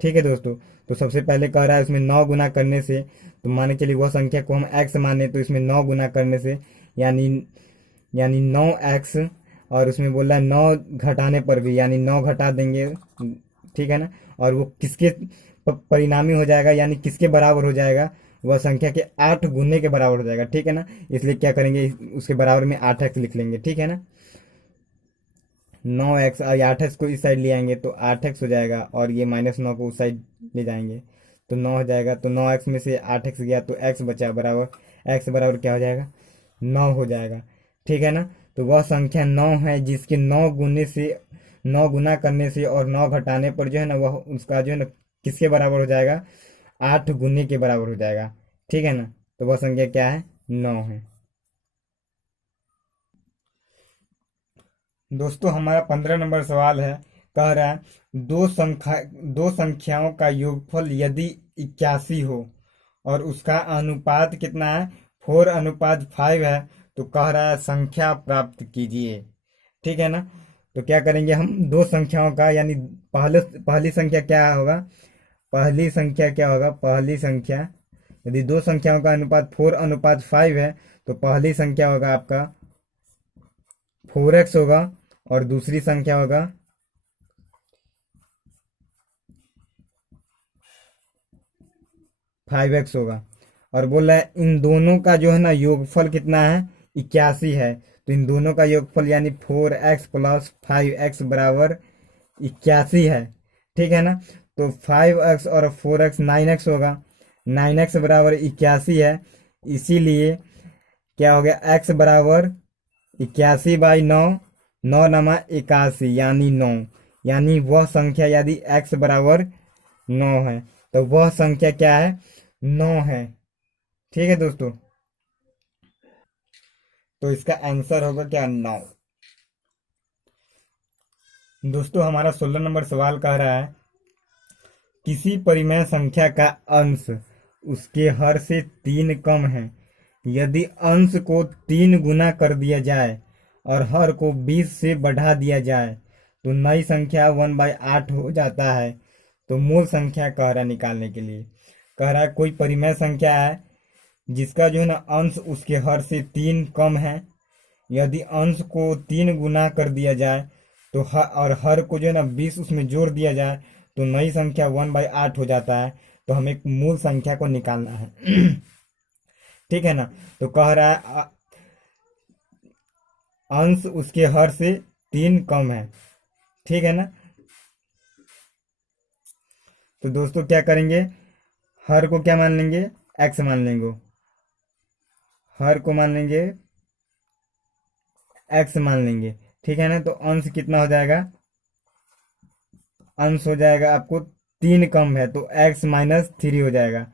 ठीक है दोस्तों। तो सबसे पहले कह रहा है उसमें 9 गुना करने से, तो माने चलिए वह संख्या को हम एक्स माने तो इसमें 9 गुना करने से यानी 9x, और उसमें बोल रहा है 9 घटाने पर भी यानी 9 घटा देंगे, ठीक है ना, और वो किसके परिणामी हो जाएगा यानी किसके बराबर हो जाएगा, वह संख्या के 8 गुने के बराबर हो जाएगा, ठीक है ना। इसलिए क्या करेंगे उसके बराबर में 8x लिख लेंगे, ठीक है ना। 9x और 8x को इस साइड ले आएंगे तो 8x हो जाएगा और ये -9 को उस साइड ले जाएंगे तो 9 हो जाएगा। तो 9x में से 8x गया तो x बचा, बराबर x बराबर क्या हो जाएगा 9 हो जाएगा, ठीक है ना। तो वह संख्या 9 है जिसके 9 गुने से 9 गुना करने से और 9 घटाने पर जो है ना वह उसका जो है ना किसके बराबर हो जाएगा 8 गुने के बराबर हो जाएगा, ठीक है ना। तो वह संख्या क्या है 9 है। दोस्तों हमारा 15 नंबर सवाल है, कह रहा है दो संख्याओं का योगफल यदि 81 हो और उसका अनुपात कितना है 4:5 है तो कह रहा है संख्या प्राप्त कीजिए, ठीक है ना। तो क्या करेंगे हम दो संख्याओं का यानी पहली संख्या क्या होगा, पहली संख्या यदि दो संख्याओं का अनुपात 4:5 है तो पहली संख्या होगा आपका 4x होगा और दूसरी संख्या होगा 5x होगा। और बोल रहा है इन दोनों का जो है ना योगफल कितना है 81 है, तो इन दोनों का योगफल यानी 4x प्लस 5x बराबर 81 है, ठीक है ना। तो 5x और 4x 9x होगा, 9x बराबर 81 है, इसीलिए क्या हो गया x बराबर 81/9, 9×81 यानी 9, यानी वह संख्या यदि x बराबर 9 है तो वह संख्या क्या है 9 है, ठीक है दोस्तों। तो इसका आंसर होगा क्या 9। दोस्तों हमारा 16 नंबर सवाल कह रहा है किसी परिमेय संख्या का अंश उसके हर से 3 कम है, यदि अंश को 3 गुना कर दिया जाए और हर को 20 से बढ़ा दिया जाए तो नई संख्या 1/8 हो जाता है। तो मूल संख्या कह रहा है निकालने के लिए, कह रहा है कोई परिमेय संख्या है जिसका जो है ना अंश उसके हर से 3 कम है, यदि अंश को 3 गुना कर दिया जाए तो और हर को जो है ना 20 उसमें जोड़ दिया जाए तो नई संख्या 1/8 हो जाता है। तो हमें मूल संख्या को निकालना है। ठीक है ना। तो कह रहा है अंश उसके हर से 3 कम है। ठीक है ना। तो दोस्तों क्या करेंगे, हर को क्या मान लेंगे, एक्स मान लेंगे। हर को मान लेंगे एक्स मान लेंगे। ठीक है ना। तो अंश कितना हो जाएगा, अंश हो जाएगा आपको 3 कम है तो x-3 हो जाएगा।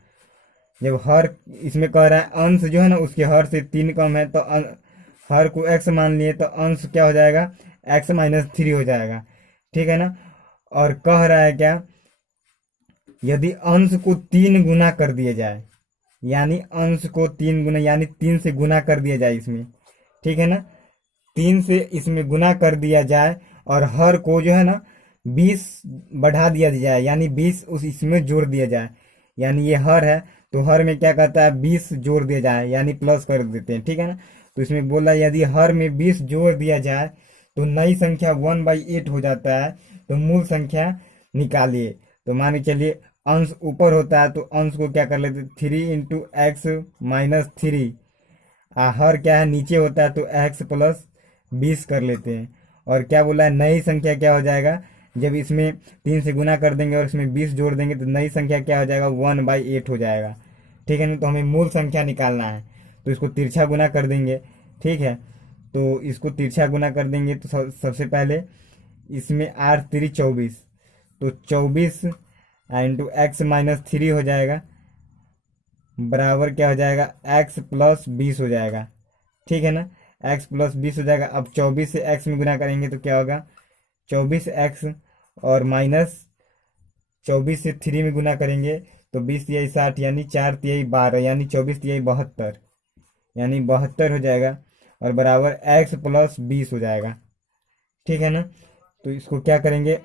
जब हर इसमें कह रहा है अंश जो है ना उसके हर से 3 कम है तो हर को x मान लिए तो अंश क्या हो जाएगा, x-3 हो जाएगा। ठीक है ना। और कह रहा है क्या, यदि अंश को 3 गुना कर दिया जाए, यानी अंश को 3 गुना यानी 3 से गुना कर दिया जाए इसमें। ठीक है ना। 3 से इसमें गुना कर दिया जाए और हर को जो है ना 20 बढ़ा दिया जाए, यानी 20 उस इसमें जोड़ दिया जाए। यानी ये हर है तो हर में क्या कहता है 20 जोड़ दिया जाए, यानी प्लस कर देते हैं। ठीक है ना। तो इसमें बोला यदि हर में 20 जोड़ दिया जाए तो नई संख्या 1/8 हो जाता है। तो मूल संख्या निकालिए। तो मान के चलिए अंश ऊपर होता है तो अंश को क्या कर लेते, 3 × x-3। हर क्या है नीचे होता है तो x+20 कर लेते हैं। और क्या बोला है, नई संख्या क्या हो जाएगा, जब इसमें 3 से गुना कर देंगे और इसमें 20 जोड़ देंगे तो नई संख्या क्या हो जाएगा, 1/8 हो जाएगा। ठीक है ना। तो हमें मूल संख्या निकालना है तो इसको तिरछा गुना कर देंगे। ठीक है। तो इसको तिरछा गुना कर देंगे तो सबसे पहले इसमें 8×3 = 24। तो 24 × x-3 हो जाएगा, बराबर क्या हो जाएगा, x+20 हो जाएगा। ठीक है ना। x+20 हो जाएगा। अब 24 से x में गुना करेंगे तो क्या होगा, 24x और माइनस 24 से 3 में गुना करेंगे तो 20×3 = 60, यानी 4×3 = 12, यानी 24×3 = 72, यानी 72 हो जाएगा और बराबर x+20 हो जाएगा। ठीक है ना। तो इसको क्या करेंगे,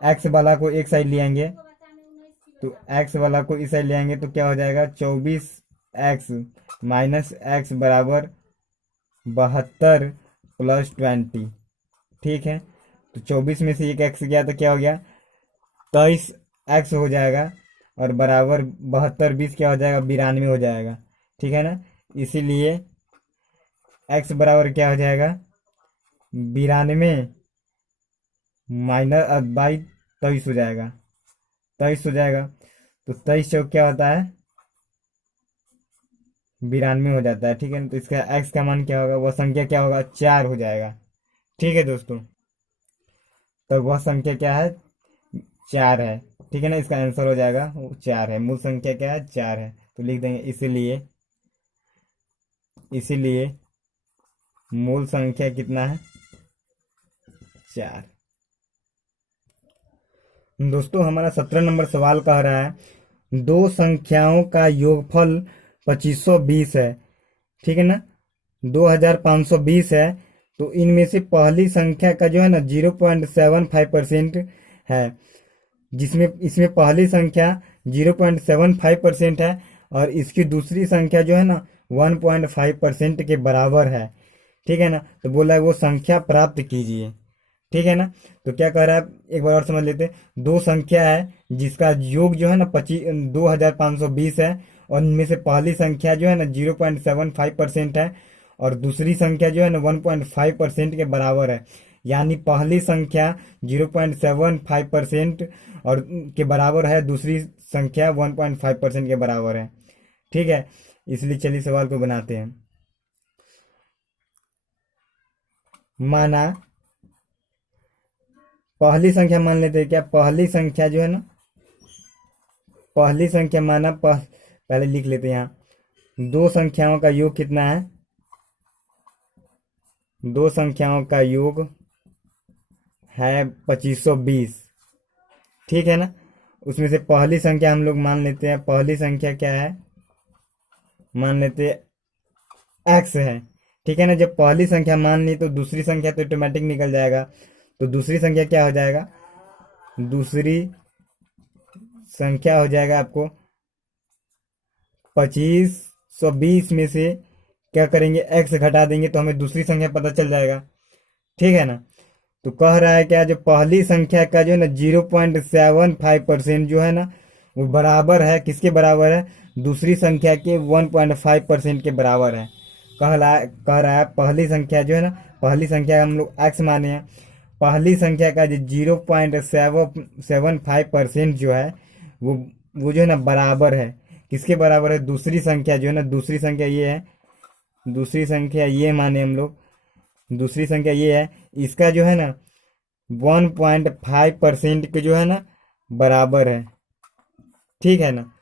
x वाला को एक साइड ले आएंगे तो x वाला को इस साइड ले आएंगे तो क्या हो जाएगा, 24x - x बराबर 72 + 20। ठीक है। तो 24 में से एक x गया तो क्या हो गया, 23x हो जाएगा और बराबर 72 20 क्या हो जाएगा, 92 हो जाएगा। ठीक है ना। इसीलिए x बराबर क्या हो जाएगा, 92 माइनस बाई 23 हो जाएगा, 23 हो जाएगा। तो 23 चौक क्या होता है, 92 हो जाता है। ठीक है ना। तो इसका x का मान क्या होगा, वह संख्या क्या होगा, 4 हो जाएगा। ठीक है दोस्तों। तो वह संख्या क्या है, 4 है। ठीक है ना। इसका आंसर हो जाएगा वो 4 है। मूल संख्या क्या है, 4 है। तो लिख देंगे इसीलिए, इसीलिए मूल संख्या कितना है, 4। दोस्तों हमारा 17 नंबर सवाल कह रहा है दो संख्याओं का योगफल 2520 है। ठीक है ना। 2520 है। तो इनमें से पहली संख्या का जो है ना 0.75% है, जिसमें इसमें पहली संख्या 0.75% है और इसकी दूसरी संख्या जो है ना 1.5% के बराबर है। ठीक है ना। तो बोला है वो संख्या प्राप्त कीजिए। ठीक है ना। तो क्या कह रहा है, एक बार और समझ लेते हैं। दो संख्या है जिसका योग जो है ना 2520 है और इनमें से पहली संख्या जो है ना 0.75% है और दूसरी संख्या जो है ना 1.5% के बराबर है। यानी पहली संख्या 0.75% और के बराबर है, दूसरी संख्या 1.5% के बराबर है। ठीक है। इसलिए चलिए सवाल को बनाते हैं। माना पहली संख्या मान लेते हैं, क्या पहली संख्या जो है ना, पहली संख्या माना पहले लिख लेते हैं यहाँ, दो संख्याओं का योग कितना है, दो संख्याओं का योग है 2520। ठीक है ना। उसमें से पहली संख्या हम लोग मान लेते हैं, पहली संख्या क्या है, मान लेते हैं x है। ठीक है ना। जब पहली संख्या मान ली तो दूसरी संख्या तो ऑटोमेटिक निकल जाएगा। तो दूसरी संख्या क्या हो जाएगा, दूसरी संख्या हो जाएगा आपको 2520 में से क्या करेंगे, x घटा देंगे तो हमें दूसरी संख्या पता चल जाएगा। ठीक है ना। तो कह रहा है क्या, जो पहली संख्या का जो है ना 0.75% जो है ना वो बराबर है, किसके बराबर है, दूसरी संख्या के 1.5% के बराबर है। कह रहा है पहली संख्या जो है ना, पहली संख्या हम लोग एक्स माने हैं, पहली संख्या का जो 0.75% जो है वो वो जो है ना बराबर है, किसके बराबर है, दूसरी संख्या जो है ना, दूसरी संख्या ये है, दूसरी संख्या ये माने हम लोग, दूसरी संख्या ये है, इसका जो है ना 1.5% के जो है ना बराबर है। ठीक है ना।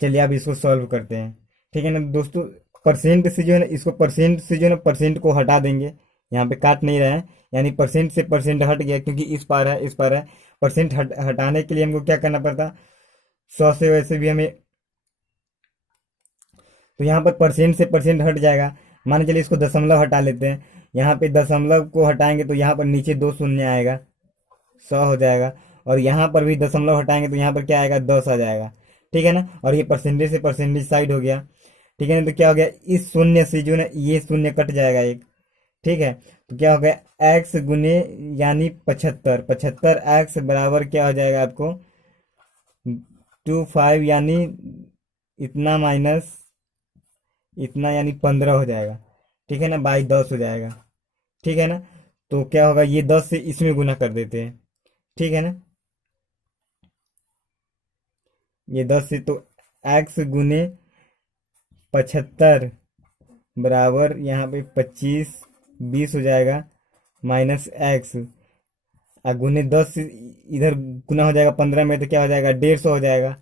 चलिए अब इसको सॉल्व करते हैं। ठीक है ना दोस्तों, परसेंट से जो है ना, इसको परसेंट से जो है ना परसेंट को हटा देंगे, यहाँ पे काट नहीं रहे हैं, यानी परसेंट से परसेंट हट गया, क्योंकि इस पार है इस पार है। परसेंट हटाने के लिए हमको क्या करना पड़ता, 100 से वैसे भी हमें, तो यहाँ पर परसेंट से परसेंट हट जाएगा। मान के चलिए इसको दशमलव हटा लेते हैं, यहाँ पे दशमलव को हटाएंगे तो यहाँ पर नीचे 2 शून्य आएगा, 100 हो जाएगा। और यहाँ पर भी दशमलव हटाएंगे तो यहाँ पर क्या आएगा, 10 आ जाएगा। ठीक है ना। और ये परसेंटेज से परसेंटेज साइड हो गया। ठीक है ना। तो क्या हो गया, इस शून्य से जो ना ये शून्य कट जाएगा एक। ठीक है। तो क्या हो गया, एक्स गुने यानी 75, 75x बराबर क्या हो जाएगा आपको, 25 यानी इतना माइनस इतना, यानी 15 हो जाएगा। ठीक है ना, बाई 10 हो जाएगा। ठीक है ना। तो क्या होगा, ये 10 से इसमें गुना कर देते हैं। ठीक है ना, ये 10 से, तो एक्स गुने 75 बराबर यहाँ पे 25, 20 हो जाएगा, माइनस एक्स, और गुने 10 से इधर गुना हो जाएगा 15 में, तो क्या हो जाएगा, 150 हो जाएगा,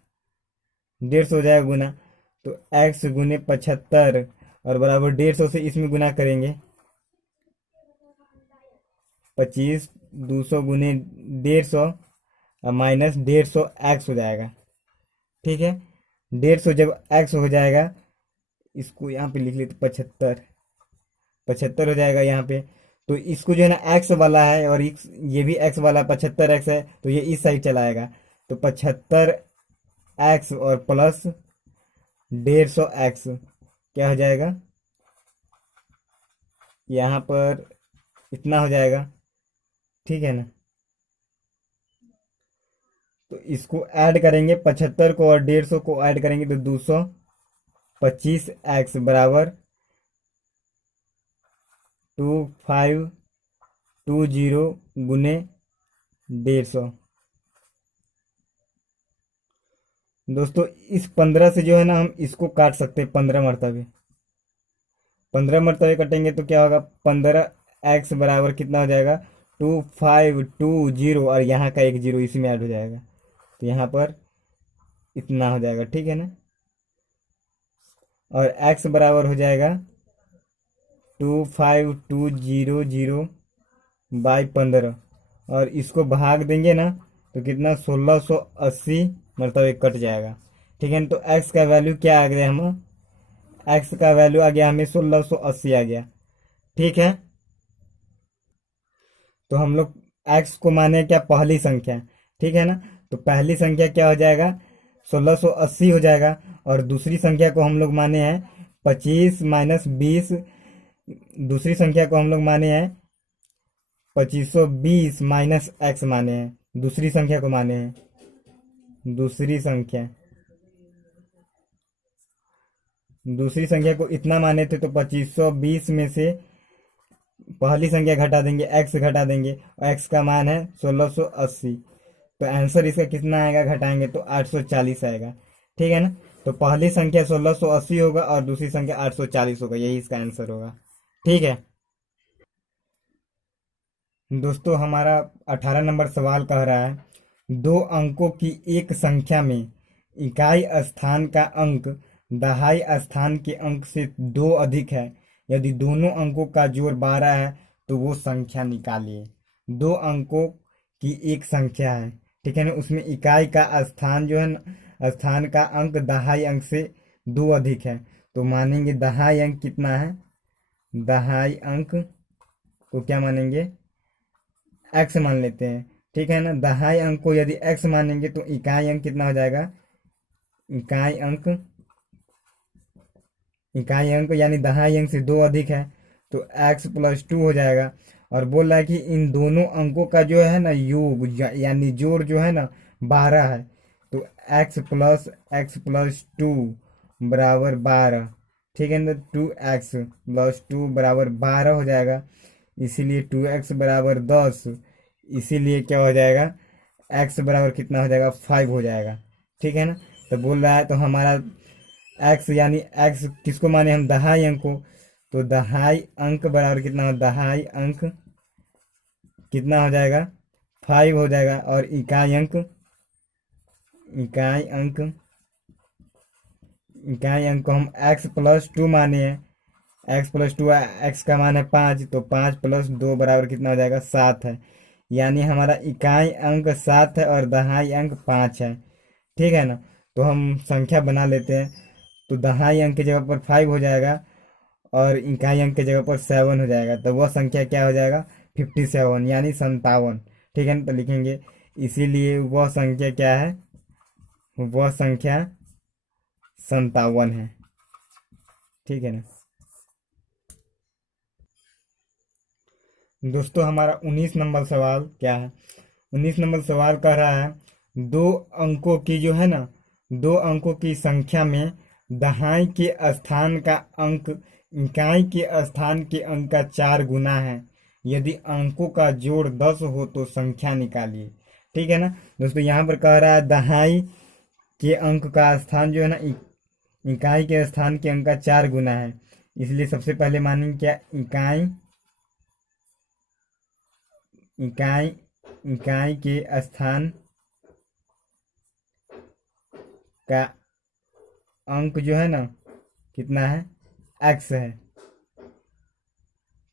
150 हो जाएगा गुना। तो एक्स गुने 75 और बराबर 150 से इसमें गुना करेंगे, 25, 200 गुने 150 और माइनस 150 एक्स हो जाएगा। ठीक है। 150 जब एक्स हो जाएगा, इसको यहाँ पे लिख लेते, 75, 75 हो जाएगा यहाँ पे। तो इसको जो है ना एक्स वाला है, और ये भी एक्स वाला 75x है, तो ये इस साइड चला आएगा। तो 75x और प्लस 150x क्या हो जाएगा, यहाँ पर इतना हो जाएगा। ठीक है ना। तो इसको ऐड करेंगे, 75 को और 150 को ऐड करेंगे तो 225x बराबर 2520 गुने 150। दोस्तों इस 15 से जो है ना हम इसको काट सकते हैं 15 मरतबे, 15 मरतबे कटेंगे तो क्या होगा, 15x बराबर कितना हो जाएगा, 2520, और यहाँ का एक जीरो इसी में ऐड हो जाएगा, तो यहाँ पर इतना हो जाएगा। ठीक है ना। और x बराबर हो जाएगा 25200 बाई 15, और इसको भाग देंगे ना तो कितना, 1680 मरतबे कट जाएगा। ठीक है ना। तो x का वैल्यू क्या आ गया, हम x का वैल्यू आ गया हमें 1680 आ गया। ठीक है। तो हम लोग x को माने क्या, पहली संख्या। ठीक है ना। तो पहली संख्या क्या हो जाएगा, 1680 हो जाएगा। और दूसरी संख्या को हम लोग माने हैं 25 माइनस 20, दूसरी संख्या को हम लोग माने हैं 2520 माइनस एक्स माने हैं, दूसरी संख्या को माने हैं, दूसरी संख्या, दूसरी संख्या को इतना माने थे, तो 2520 में से पहली संख्या घटा देंगे, एक्स घटा देंगे, और एक्स का मान है 1680। तो आंसर इसका कितना आएगा, घटाएंगे तो 840 आएगा। ठीक है ना। तो पहली संख्या 1680 होगा और दूसरी संख्या 840 होगा, यही इसका आंसर होगा। ठीक है दोस्तों, हमारा 18 नंबर सवाल कह रहा है, दो अंकों की एक संख्या में इकाई स्थान का अंक दहाई स्थान के अंक से दो अधिक है, यदि दोनों अंकों का जोड़ 12 है तो वो संख्या निकालिए। दो अंकों की एक संख्या है, ठीक है ना, उसमें इकाई का स्थान जो है ना, स्थान का अंक दहाई अंक से दो अधिक है, तो मानेंगे दहाई अंक कितना है, दहाई अंक को क्या मानेंगे, एक्स मान लेते हैं। ठीक है ना। दहाई अंक को यदि एक्स मानेंगे तो इकाई अंक कितना हो जाएगा, इकाई अंक, इकाई अंक यानी दहाई अंक से दो अधिक है, तो एक्स प्लस 2 हो जाएगा। और बोल रहा है कि इन दोनों अंकों का जो है ना योग यानी जोड़ जो है ना 12 है। तो x+2 बराबर 12। ठीक है ना, 2x+2 बराबर 12 हो जाएगा। इसीलिए 2x बराबर 10। इसीलिए क्या हो जाएगा, x बराबर कितना हो जाएगा, 5 हो जाएगा। ठीक है ना। तो बोल रहा है तो हमारा x यानी x किसको माने हम, दहाई अंक को। तो दहाई अंक बराबर कितना हो, दहाई अंक कितना हो जाएगा, 5 हो जाएगा। और इकाई अंक इकाई अंक को हम x+2 माने हैं। x+2 x का मान है 5, तो 5+2 बराबर कितना हो जाएगा, 7 है। यानी हमारा इकाई अंक 7 है और दहाई अंक 5 है। ठीक है ना। तो हम संख्या बना लेते हैं। तो दहाई अंक की जगह पर 5 हो जाएगा और इकाई अंक की जगह पर 7 हो जाएगा। तो वह संख्या क्या हो जाएगा, 57 यानी 57। ठीक है ना। तो लिखेंगे इसीलिए वह संख्या क्या है, वह संख्या 57 है। ठीक है ना। दोस्तों हमारा 19 नंबर सवाल क्या है, 19 नंबर सवाल कह रहा है दो अंकों की जो है ना, दो अंकों की संख्या में दहाई के स्थान का अंक इकाई के स्थान के अंक का 4 गुना है। यदि अंकों का जोड़ 10 हो तो संख्या निकालिए। ठीक है ना। दोस्तों यहाँ पर कह रहा है दहाई के अंक का स्थान जो है ना इकाई के स्थान के अंक का 4 गुना है। इसलिए सबसे पहले मानेंगे क्या, इकाई इकाई के स्थान का अंक जो है ना कितना है, x है।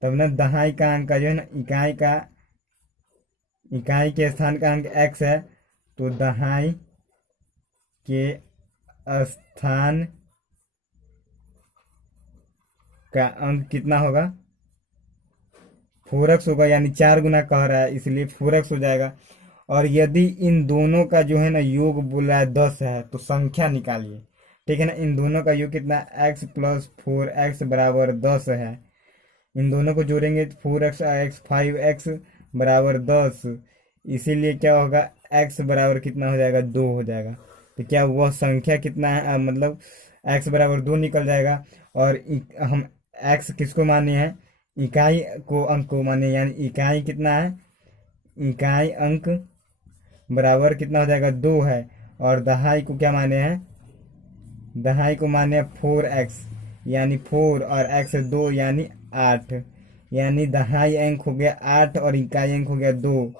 तब ना दहाई का अंक का जो है ना इकाई के स्थान का अंक x है। तो दहाई के स्थान का अंक कितना होगा, 4x होगा। यानी 4 गुना कह रहा है इसलिए 4x हो जाएगा। और यदि इन दोनों का जो है ना योग बोल रहा है 10 है तो संख्या निकालिए। ठीक है ना। इन दोनों का योग कितना, x+4x बराबर 10 है। इन दोनों को जोड़ेंगे तो 4x और x 5x बराबर 10। इसीलिए क्या होगा, x बराबर कितना हो जाएगा, 2 हो जाएगा। तो क्या वह संख्या कितना है, मतलब x बराबर 2 निकल जाएगा। और हम x किसको माने हैं, इकाई को अंक को माने, यानी इकाई कितना है, इकाई अंक बराबर कितना हो जाएगा, 2 है। और दहाई को क्या माने हैं, दहाई को माने हैं 4x, यानी 4 और x 2 यानी 8। यानी दहाई अंक हो गया 8 और इकाई अंक हो गया 2।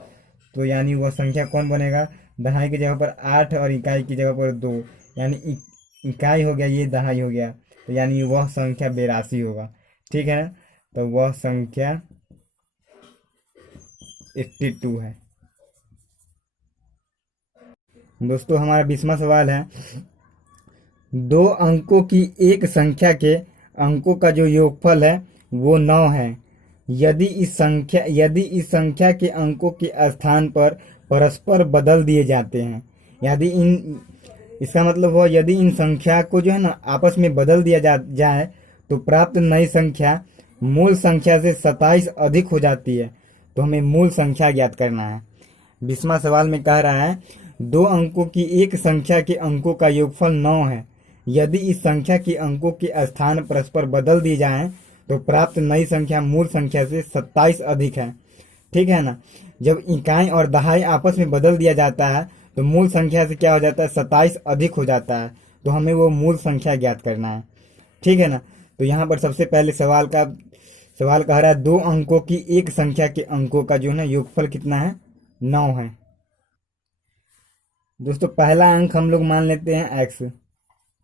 तो यानी वह संख्या कौन बनेगा, दहाई की जगह पर 8 और इकाई की जगह पर 2। यानी इकाई हो गया, ये दहाई हो गया। तो यानी वह संख्या 82 होगा। ठीक है ना। तो वह संख्या 82 है। दोस्तों हमारा 20वां सवाल है, दो अंकों की एक संख्या के अंकों का जो योगफल है वो 9 है। यदि इस संख्या के अंकों के स्थान पर परस्पर बदल दिए जाते हैं, यदि इन इसका मतलब हुआ यदि इन संख्या को जो है ना आपस में बदल दिया जाए तो प्राप्त नई संख्या मूल संख्या से 27 अधिक हो जाती है। तो हमें मूल संख्या ज्ञात करना है। 20वां सवाल में कह रहा है दो अंकों की एक संख्या के अंकों का योगफल 9 है। यदि इस संख्या के अंकों के स्थान परस्पर बदल दिए जाएं तो प्राप्त नई संख्या मूल संख्या से 27 अधिक है। ठीक है ना। जब इकाई और दहाई आपस में बदल दिया जाता है तो मूल संख्या से क्या हो जाता है, 27 अधिक हो जाता है। तो हमें वो मूल संख्या ज्ञात करना है। ठीक है ना। तो यहाँ पर सबसे पहले सवाल कह रहा है दो अंकों की एक संख्या के अंकों का जो है ना योगफल कितना है, 9 है। दोस्तों पहला अंक हम लोग मान लेते हैं x।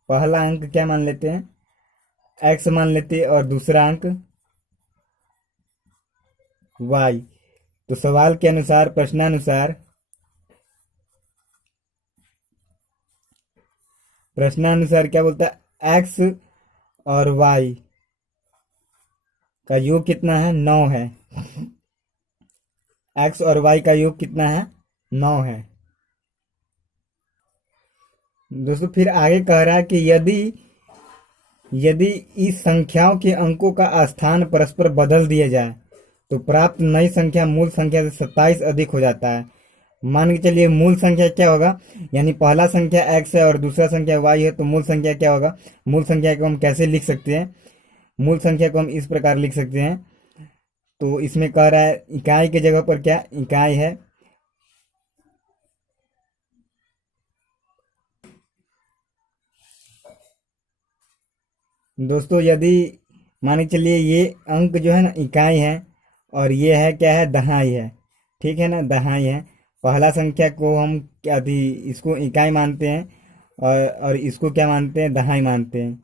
पहला अंक क्या मान लेते हैं, x मान लेते हैं। और दूसरा अंक y। तो सवाल के अनुसार, प्रश्नानुसार क्या बोलता है, x और y का योग कितना है, 9 है। x और y का योग कितना है, 9 है। दोस्तों फिर आगे कह रहा है कि यदि इस संख्याओं के अंकों का स्थान परस्पर बदल दिया जाए तो प्राप्त नई संख्या मूल संख्या से 27 अधिक हो जाता है। मान के चलिए मूल संख्या क्या होगा, यानी पहला संख्या x है और दूसरा संख्या y है, तो मूल संख्या क्या होगा। मूल संख्या को हम कैसे लिख सकते हैं, मूल संख्या को हम इस प्रकार लिख सकते हैं। तो इसमें कह रहा है इकाई की जगह पर क्या इकाई है, दोस्तों यदि मान के चलिए ये अंक जो है ना इकाई है और ये है क्या है दहाई है, ठीक है ना, दहाई है। पहला संख्या को हम क्या थी इसको इकाई मानते हैं और इसको क्या मानते हैं, दहाई मानते हैं,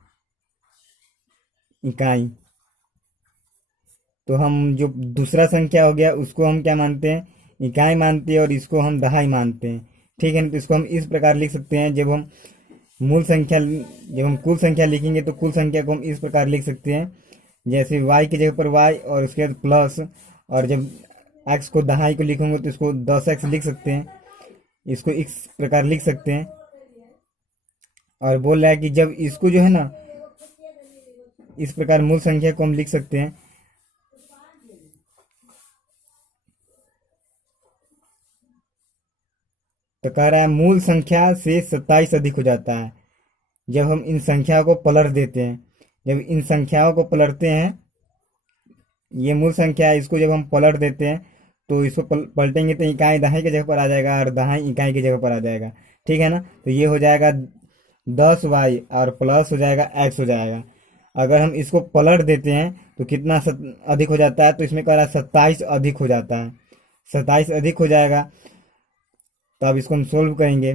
इकाई। तो हम जो दूसरा संख्या हो गया उसको हम क्या मानते हैं, इकाई मानते हैं और इसको हम दहाई मानते हैं, ठीक है ना। तो इसको हम इस प्रकार लिख सकते हैं, जब हम कुल संख्या लिखेंगे तो कुल संख्या को हम इस प्रकार लिख सकते हैं, जैसे y की जगह पर y और उसके बाद प्लस, और जब x को दहाई को लिखेंगे तो इसको 10x लिख सकते हैं, इसको इस प्रकार लिख सकते हैं। और बोल रहा है कि जब इसको जो है ना इस प्रकार मूल संख्या को हम लिख सकते हैं। तो कह रहा है मूल संख्या से 27 अधिक हो जाता है जब हम इन संख्याओं को पलट देते हैं। जब इन संख्याओं को पलटते हैं, ये मूल संख्या है, इसको जब हम पलट देते हैं तो इसको पलटेंगे तो इकाई दहाई की जगह पर आ जाएगा और दहाई इकाई की जगह पर आ जाएगा, ठीक है ना। तो ये हो जाएगा 10y और प्लस हो जाएगा x हो जाएगा। अगर हम इसको पलट देते हैं तो कितना अधिक हो जाता है, तो इसमें कह रहा है 27 अधिक हो जाता है, 27 अधिक हो जाएगा। तो अब इसको हम सोल्व करेंगे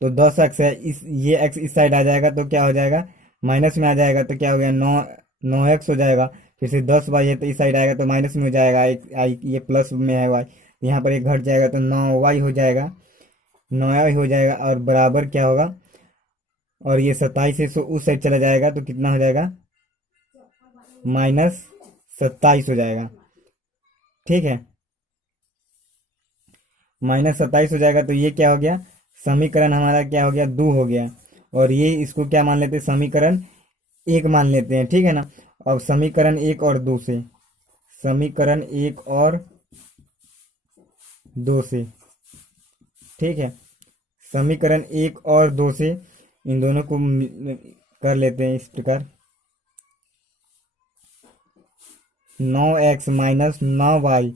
तो 10x है, ये x इस साइड आ जाएगा तो क्या हो जाएगा, माइनस में आ जाएगा, तो क्या हो गया 9x हो जाएगा। फिर से 10y है तो इस साइड आएगा तो माइनस में हो जाएगा, ये प्लस में है y, यहाँ पर एक घट जाएगा तो 9y हो जाएगा, 9y हो जाएगा और बराबर क्या होगा, और ये 27 से उस साइड चला जाएगा तो कितना हो जाएगा, -27 हो जाएगा, ठीक है। -27 हो जाएगा तो ये क्या हो गया, समीकरण हमारा क्या हो गया, 2 हो गया। और ये इसको क्या मान लेते हैं, समीकरण 1 मान लेते हैं, ठीक है ना। अब समीकरण 1 और 2 से, समीकरण 1 और 2 से, ठीक है, समीकरण 1 और 2 से इन दोनों को कर लेते हैं इस प्रकार। 9x माइनस 9y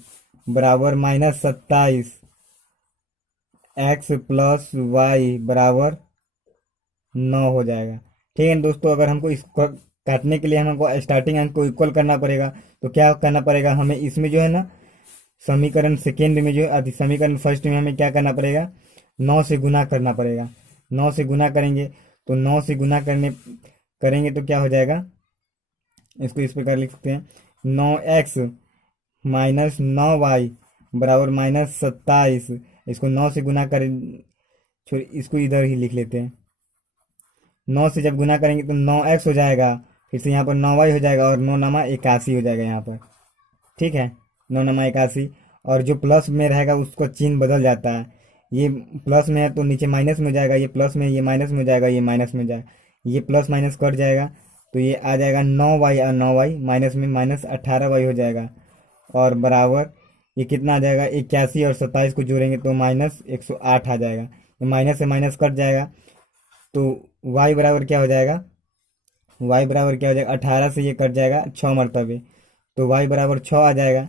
बराबर -27, x प्लस वाई बराबर 9 हो जाएगा, ठीक है दोस्तों। अगर हमको इसको काटने के लिए हमको स्टार्टिंग अंक को इक्वल करना पड़ेगा, तो क्या करना पड़ेगा हमें, इसमें जो है ना समीकरण सेकेंड में जो है समीकरण फर्स्ट में हमें क्या करना पड़ेगा, 9 से गुना करना पड़ेगा। 9 से गुना करेंगे तो 9 से गुना करेंगे तो क्या हो जाएगा, इसको इस प्रकार लिख सकते हैं, 9x माइनस 9y बराबर -27। इसको 9 से गुना करें, छोड़ इसको इधर ही लिख लेते हैं। 9 से जब गुना करेंगे तो 9x हो जाएगा, फिर से यहाँ पर 9y हो जाएगा और 9 नमा 81 हो जाएगा यहाँ पर, ठीक है, 9 नमा 81। और जो प्लस में रहेगा उसको चिन्ह बदल जाता है, ये प्लस में है तो नीचे माइनस में हो जाएगा, ये प्लस में, ये माइनस में हो जाएगा, ये माइनस में हो जाएगा, ये प्लस माइनस कट जाएगा तो ये आ जाएगा 9y और 9y माइनस में -18y हो जाएगा। और बराबर ये कितना आ जाएगा, 81 और 27 को जोड़ेंगे तो -108 आ जाएगा, तो माइनस से माइनस कट जाएगा तो y बराबर क्या हो जाएगा, y बराबर क्या हो जाएगा, 18 से ये कट जाएगा 6 मरतबे, तो y बराबर 6 आ जाएगा।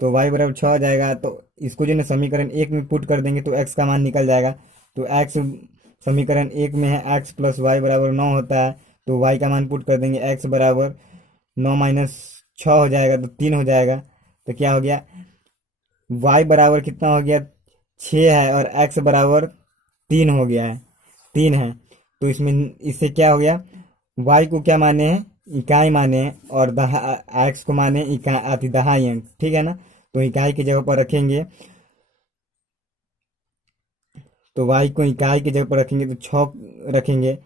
तो y बराबर 6 आ जाएगा तो इसको जो है समीकरण 1 में पुट कर देंगे तो x का मान निकल जाएगा। तो x समीकरण 1 में है x प्लस वाई बराबर 9 होता है, तो y का मान पुट कर देंगे, x बराबर 9 माइनस 6 हो जाएगा तो 3 हो जाएगा। तो क्या हो गया, y बराबर कितना हो गया, 6 है और x बराबर 3 हो गया है, 3 है। तो इसमें इससे क्या हो गया, y को क्या माने हैं, इकाई माने हैं, और x को माने इकाई दहाई अंक, ठीक है ना। तो इकाई की जगह पर रखेंगे, तो y को इकाई की जगह पर रखेंगे तो 6 रखेंगे,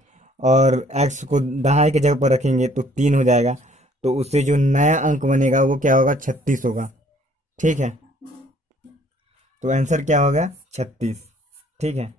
और x को दहाई की जगह पर रखेंगे तो 3 हो जाएगा। तो उससे जो नया अंक बनेगा वो क्या होगा, 36 होगा, ठीक है। तो आंसर क्या होगा, 36, ठीक है।